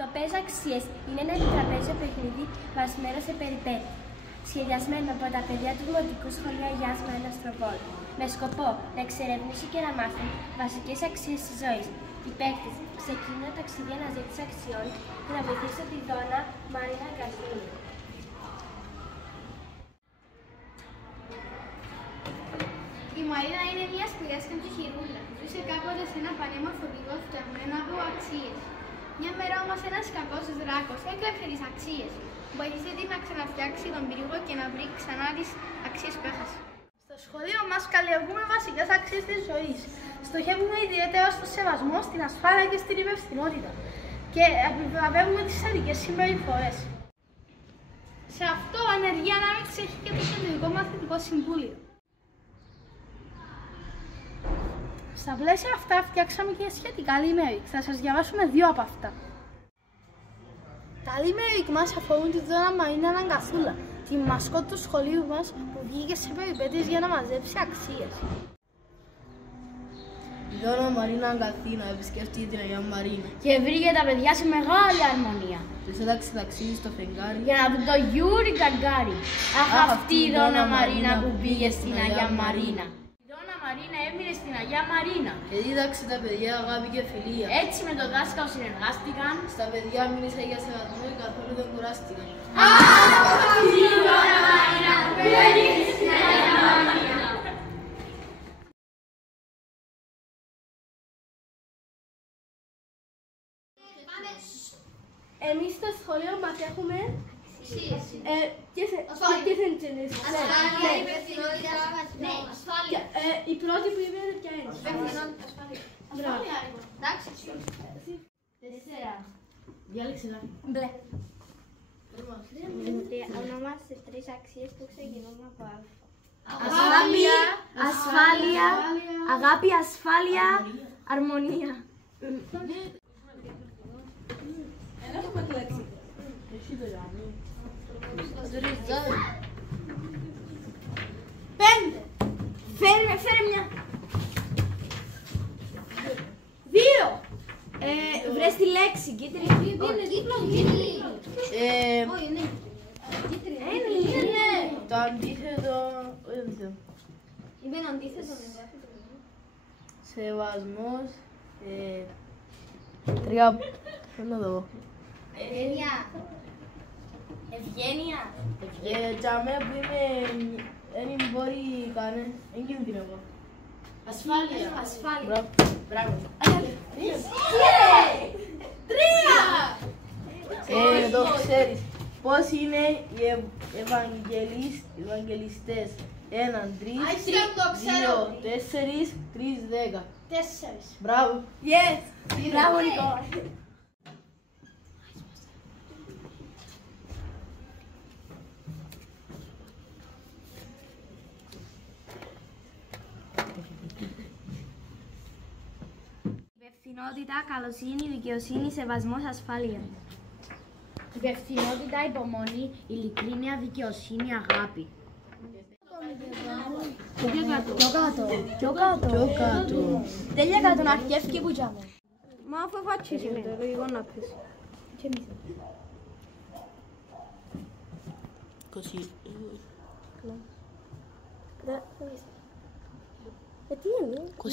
Το παίζω αξίες είναι ένα επιτραπέζιο παιχνίδι βασμένο σε περιπέτειες, σχεδιασμένο από τα παιδιά του Δημοτικού Σχολείου Αγίας Μαρίνας Τροπόλ, με σκοπό να εξερευνήσουν και να μάθουν βασικές αξίες της ζωής. Οι παίκτες ξεκινούν το ταξίδι αναζήτησης αξιών και να βοηθήσουν τη Δόνα Μαρίνα Γκαθούνη. Η Μαρίνα είναι μια σπουδαία χειρούλα. Ζούσε κάποτε σε ένα πανέμορφο βιβλίο φτιαγμένο από αξίες. Μια μέρα όμως ένας κακός δράκος έκλεψε τις αξίες. Βοήθησε την να ξαναφτιάξει τον πύργο και να βρει ξανά τις αξίες που έχασε. Στο σχολείο μας καλλιεργούμε βασικές αξίες της ζωής. Στοχεύουμε ιδιαίτερα στο σεβασμό, στην ασφάλεια και στην υπευθυνότητα και επιβραβεύουμε τις θετικές συμπεριφορές. Σε αυτό ανεργεί ανάμειξη έχει και το Κεντρικό Μαθητικό Συμβούλιο. Στα πλαίσια αυτά φτιάξαμε και σχετικά limerick. Θα σας διαβάσουμε δύο από αυτά. Τα limerick μας αφορούν τη Δόνα Μαρίνα Γκαθούλα, τη μασκότ του σχολείου μας που βγήκε σε περιπέτειες για να μαζέψει αξίες. Η Δόνα Μαρίνα Γκαθίνα επισκέφτηκε την Αγία Μαρίνα και βρήκε τα παιδιά σε μεγάλη αρμονία. Της έταξε ταξίδι στο φεγγάρι για να δουν το Γιούρι Γκαγκάρι. Αχ, αυτή η Δόνα Μαρίνα που πήγε στην Αγία Μαρίνα. Η Δόνα Μαρίνα έμεινε στην Αγία Μαρίνα και δίδαξε τα παιδιά αγάπη και φιλία. Έτσι με τον δάσκαλο συνεργάστηκαν. Στα παιδιά μίλησε για σεβασμό και καθόλου δεν κουράστηκαν. Αχ, αυτή η Δόνα Μαρίνα που πήγε στην Αγία Μαρίνα. Εμείς στο σχολείο μαθαίνουμε και σε εντζενές. Ασφάλεια, υπευθυνότητα, ασφάλεια. Η πρώτη που είπε είναι ποια είναι. Ασφάλεια, εντάξει. 4. Διάλεξε ένα. Μπλε. Ονόμαστε τρεις αξίες που ξεκινούν από Α. Ασφάλεια, αγάπη, ασφάλεια, αρμονία. Έχουμε κλέψει. Εσύ το Γιάννη. 5. Φέρε μια. 2. Βρες τη λέξη, κίτρινη. Το αντίθετο. Είναι αντίθετο. Σεβασμός. 3. Θέλω να δω. Ευγένεια. Τζαμέ που είμαι, δεν μπορεί κανένα, δεν κινδυνεύω. Ασφάλεια. Μπράβο. 3. Το ξέρεις. Πώς είναι οι Ευαγγελιστές. 1, 3, 2, 4, 3, 10. 4. Μπράβο. Yes. Μπράβο, Νικόλα. Υπευθυνότητα, καλοσύνη, δικαιοσύνη, σεβασμός, ασφάλεια. Υπευθυνότητα, υπομονή, ειλικρίνεια, δικαιοσύνη, αγάπη. Πιο κάτω. Τέλεια κάτω να αρχιεύει που τζάμε. Μα αφού φάτσις είναι το λίγο να πεις. 26.